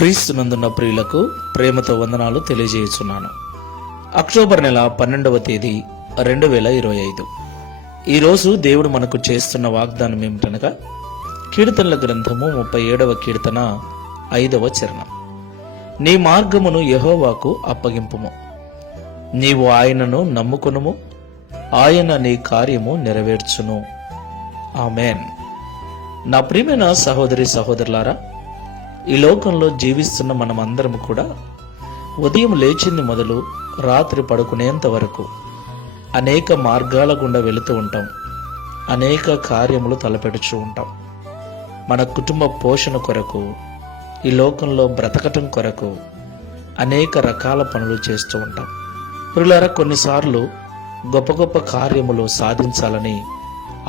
క్రీస్తునందున్న ప్రియులకు ప్రేమతో వందనాలు తెలియజేయుచున్నాను. అక్టోబర్ నెల 12వ తేదీ 2025. ఈరోజు దేవుడు మనకు చేస్తున్న వాగ్దానం ఏమిటనగా కీర్తనల గ్రంథము 37వ కీర్తన 5వ చరణం. నీ మార్గమును యెహోవాకు అప్పగింపుము, నీవు ఆయనను నమ్ముకొనుము, ఆయన నీ కార్యము నెరవేర్చును. ఆమేన్. నా ప్రియమైన సహోదరి సహోదరులారా, ఈ లోకంలో జీవిస్తున్న మనమందరం కూడా ఉదయం లేచింది మొదలు రాత్రి పడుకునేంత వరకు అనేక మార్గాల గుండా వెళుతూ ఉంటాం. అనేక కార్యములు తలపెడుచూ ఉంటాం. మన కుటుంబ పోషణ కొరకు, ఈ లోకంలో బ్రతకటం కొరకు అనేక రకాల పనులు చేస్తూ ఉంటాం. ప్రియులారా, కొన్నిసార్లు గొప్ప గొప్ప కార్యములు సాధించాలని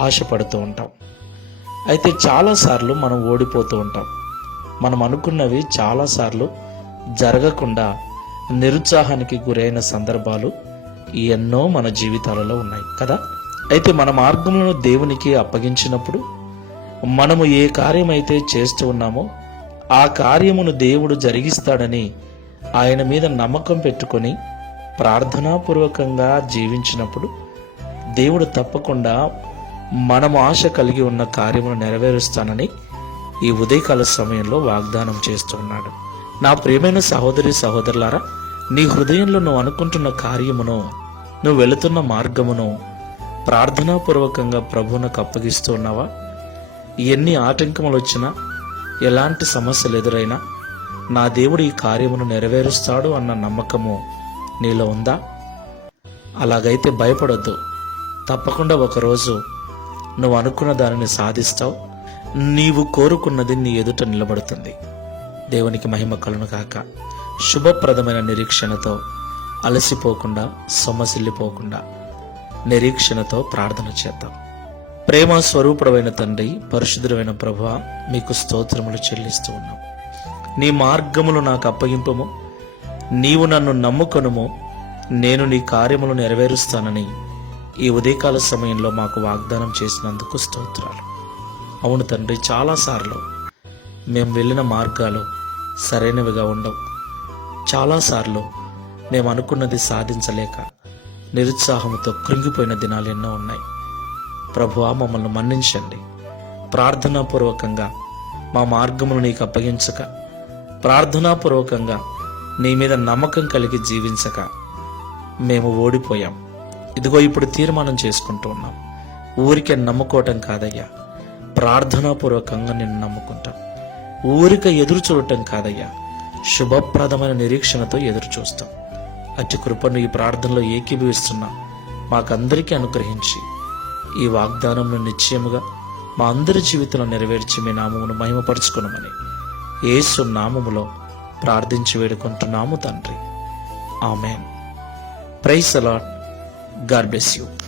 ఆశపడుతూ ఉంటాం. అయితే చాలాసార్లు మనం ఓడిపోతూ ఉంటాం. మనం అనుకున్నవి చాలాసార్లు జరగకుండా నిరుత్సాహానికి గురైన సందర్భాలు ఎన్నో మన జీవితాలలో ఉన్నాయి కదా. అయితే మన మార్గములను దేవునికి అప్పగించినప్పుడు మనము ఏ కార్యమైతే చేస్తూ ఉన్నామో ఆ కార్యమును దేవుడు జరిగిస్తాడని ఆయన మీద నమ్మకం పెట్టుకొని ప్రార్థనాపూర్వకంగా జీవించినప్పుడు దేవుడు తప్పకుండా మనము ఆశ కలిగి ఉన్న కార్యమును నెరవేరుస్తానని ఈ ఉదయకాల సమయంలో వాగ్దానం చేస్తున్నాడు. నా ప్రియమైన సహోదరి సహోదరులారా, నీ హృదయంలో నువ్వు అనుకుంటున్న కార్యమును, నువ్వు వెళుతున్న మార్గమును ప్రార్థనాపూర్వకంగా ప్రభువునకు అప్పగిస్తూ ఉన్నావా? ఎన్ని ఆటంకములు వచ్చినా, ఎలాంటి సమస్యలు ఎదురైనా నా దేవుడు ఈ కార్యమును నెరవేరుస్తాడు అన్న నమ్మకము నీలో ఉందా? అలాగైతే భయపడొద్దు. తప్పకుండా ఒకరోజు నువ్వు అనుకున్న దానిని సాధిస్తావు. నీవు కోరుకున్నది నీ ఎదుట నిలబడుతుంది. దేవునికి మహిమ కలుగును గాక. శుభప్రదమైన నిరీక్షణతో, అలసిపోకుండా, సొమ్మసిల్లిపోకుండా నిరీక్షణతో ప్రార్థన చేద్దాం. ప్రేమ స్వరూపుడమైన తండ్రి, పరిశుద్ధుడైన ప్రభువా, మీకు స్తోత్రములు చెల్లిస్తూ ఉన్నాం. నీ మార్గములు నాకు అప్పగింపుము, నీవు నన్ను నమ్ముకొనుము, నేను నీ కార్యములు నెరవేరుస్తానని ఈ ఉదయకాల సమయంలో మాకు వాగ్దానం చేసినందుకు స్తోత్రాలు. అవును తండ్రి, చాలాసార్లు మేము వెళ్ళిన మార్గాలు సరైనవిగా ఉండవు. చాలాసార్లు మేము అనుకున్నది సాధించలేక నిరుత్సాహంతో కృంగిపోయిన దినాలు ఎన్నో ఉన్నాయి. ప్రభువా, మమ్మల్ని మన్నించండి. ప్రార్థనాపూర్వకంగా మా మార్గమును నీకు అప్పగించక, ప్రార్థనాపూర్వకంగా నీ మీద నమ్మకం కలిగి జీవించక మేము ఓడిపోయాం. ఇదిగో ఇప్పుడు తీర్మానం చేసుకుంటూ ఉన్నాం. ఊరికే నమ్ముకోవటం కాదయ్యా, ప్రార్థనాపూర్వకంగా నిన్ను నమ్ముకుంటాం. ఊరిక ఎదురు చూడటం కాదయ్యా, శుభప్రదమైన నిరీక్షణతో ఎదురు చూస్తాం. అట్టి కృపను ఈ ప్రార్థనలో ఏకీభవిస్తున్నా మాకందరికీ అనుగ్రహించి ఈ వాగ్దానం నిశ్చయముగా మా అందరి జీవితంలో నెరవేర్చి మీ నామమును మహిమపరుచుకున్నామని యేసు నామములో ప్రార్థించి వేడుకుంటున్నాము తండ్రి. Amen. Praise the lord. God bless you.